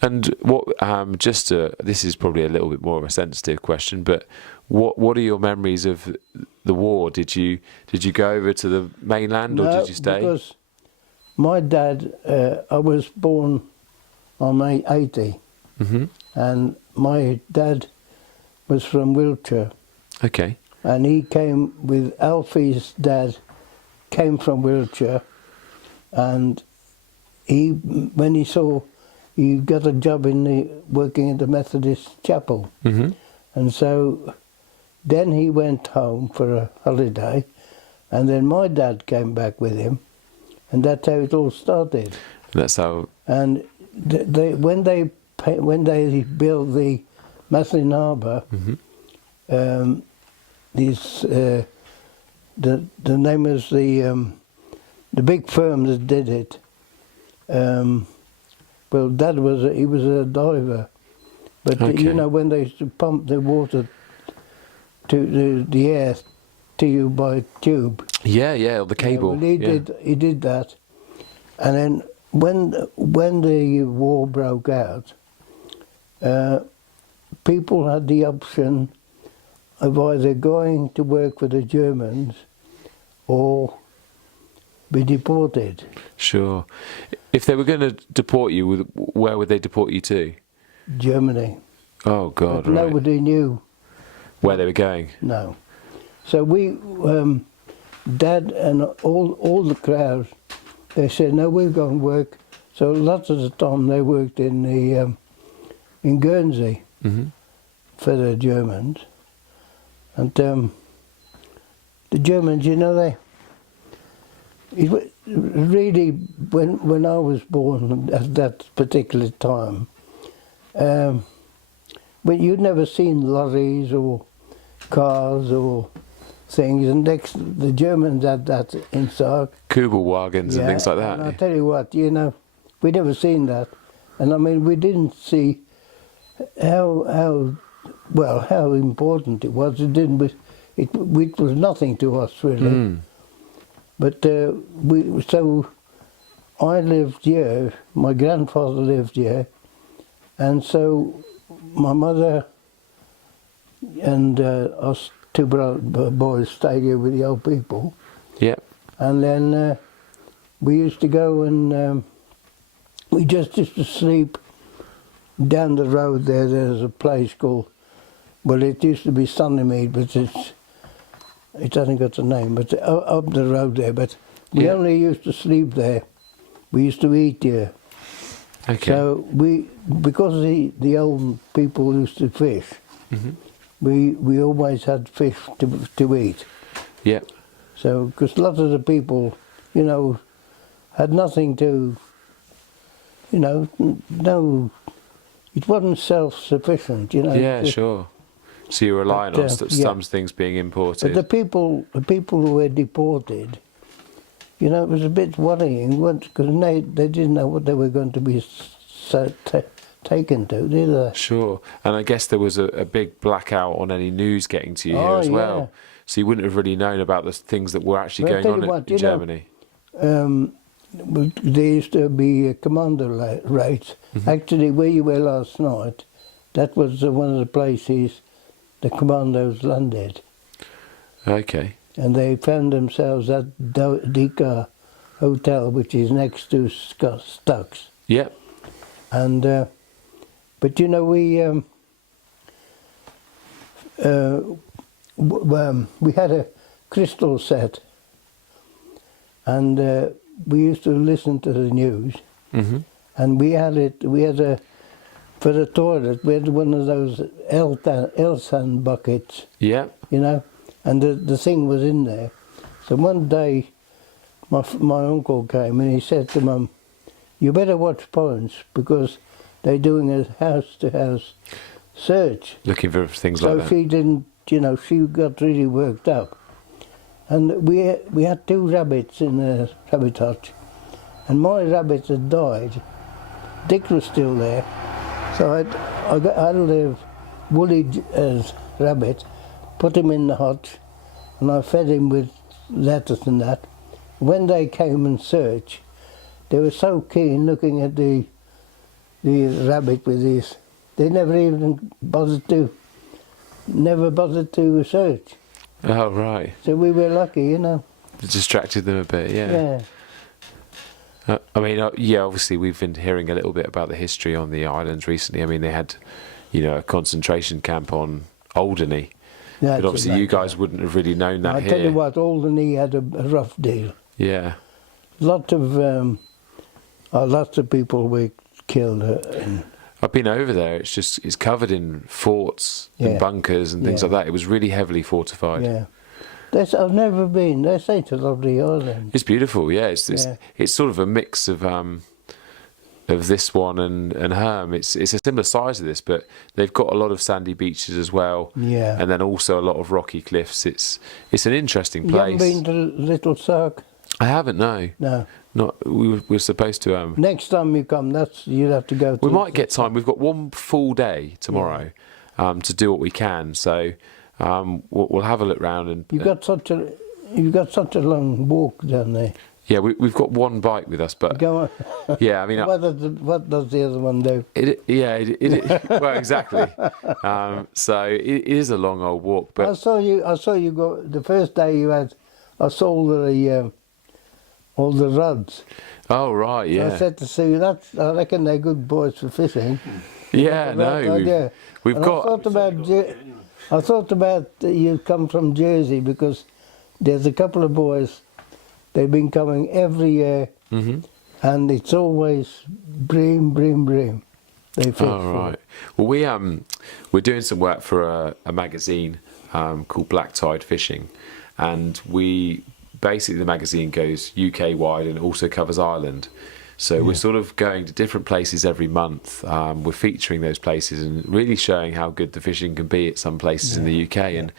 And what? This is probably a little bit more of a sensitive question, but what are your memories of the war? Did you go over to the mainland, or did you stay? Because my dad, I was born on May 80, and my dad was from Wiltshire. Okay. And he came with Alfie's dad, came from Wiltshire, and when he saw he got a job working at the Methodist chapel, and so then he went home for a holiday, and then my dad came back with him, and that's how it all started. That's how. And when they built the Maslin Harbour, the name is the big firm that did it. Well, Dad was a diver, but Okay. you know, when they used to pump the water to the air to you by tube. Yeah, the cable. Well, he did that, and then when the war broke out, people had the option of either going to work for the Germans or be deported. Sure. If they were going to deport you, where would they deport you to? Germany. Oh God! But right. nobody knew Where they were going? No. So we, Dad and all the crowd, they said, no, we'll go and work. So lots of the time they worked in Guernsey for the Germans. And the Germans, you know, really, when I was born at that particular time, but you'd never seen lorries or cars or things, and the Germans had that in Sark. Kugelwagens and things like that. And I'll tell you what, you know, we never seen that, and I mean we didn't see how important it was. It was nothing to us really. But so I lived here. My grandfather lived here, and so my mother and us two boys stayed here with the old people. Yeah. And then we used to go and we just used to sleep down the road there. There's a place called, well, it used to be Sunnymead, but it hasn't got a name, but up the road there. But we only used to sleep there. We used to eat here. Okay. So because the old people used to fish, we always had fish to eat. Yeah. So, because a lot of the people, you know, had nothing to, you know, no, it wasn't self-sufficient, you know. Yeah, sure. So you're reliant on some things being imported. But the people who were deported, you know, it was a bit worrying, because they didn't know what they were going to be taken to, did they? Sure. And I guess there was a big blackout on any news getting to you here as well. Yeah. So you wouldn't have really known about the things that were actually going on in Germany. There used to be commander rates. Actually, where you were last night, that was one of the places the commandos landed. Okay. And they found themselves at Dika Hotel, which is next to Stuck's. Yeah. And but you know, we had a crystal set, and we used to listen to the news. And we had for the toilet, we had one of those Elsan buckets. Yeah. You know, and the thing was in there. So one day, my uncle came and he said to Mum, "You better watch Points, because they're doing a house-to-house search." Looking for things like that. So she didn't, you know, she got really worked up. And we had two rabbits in the rabbit hutch, and my rabbits had died. Dick was still there. So I got out of the woolly rabbit, put him in the hutch, and I fed him with lettuce and that. When they came and searched, they were so keen looking at the the rabbit with this. They never even never bothered to search. Oh, right. So we were lucky, you know. It distracted them a bit, yeah. I mean, yeah, obviously we've been hearing a little bit about the history on the islands recently. I mean, they had, a concentration camp on Alderney. But obviously you guys wouldn't have really known that here. I tell you what, Alderney had a rough deal. Yeah. Lots of people were killed. I've been over there. It's covered in forts and bunkers and things like that. It was really heavily fortified. Yeah. I've never been. They say it's a lovely island. It's beautiful, yeah. It's sort of a mix of this one and Herm. It's a similar size of this, but they've got a lot of sandy beaches as well. Yeah. And then also a lot of rocky cliffs. It's an interesting place. You haven't been to Little Sark? I haven't, no. No. Not. We're supposed to. Next time you come, you'd have to go. We might get time. We've got one full day tomorrow to do what we can. So we'll have a look round and. You've got such a long walk down there. Yeah, we've got one bike with us, but go on. Yeah, I mean, what does the other one do? Well, exactly. So it is a long old walk. But I saw you go the first day you had. I saw all the rods. Oh right, yeah. I said to Sue, I reckon they're good boys for fishing. Yeah, no, we've got. I thought about you come from Jersey because there's a couple of boys. They've been coming every year, and it's always bream. They fish. Oh right. Well, we're doing some work for a magazine called Black Tide Fishing, and basically the magazine goes UK wide and also covers Ireland. So we're sort of going to different places every month. We're featuring those places and really showing how good the fishing can be at some places in the UK. And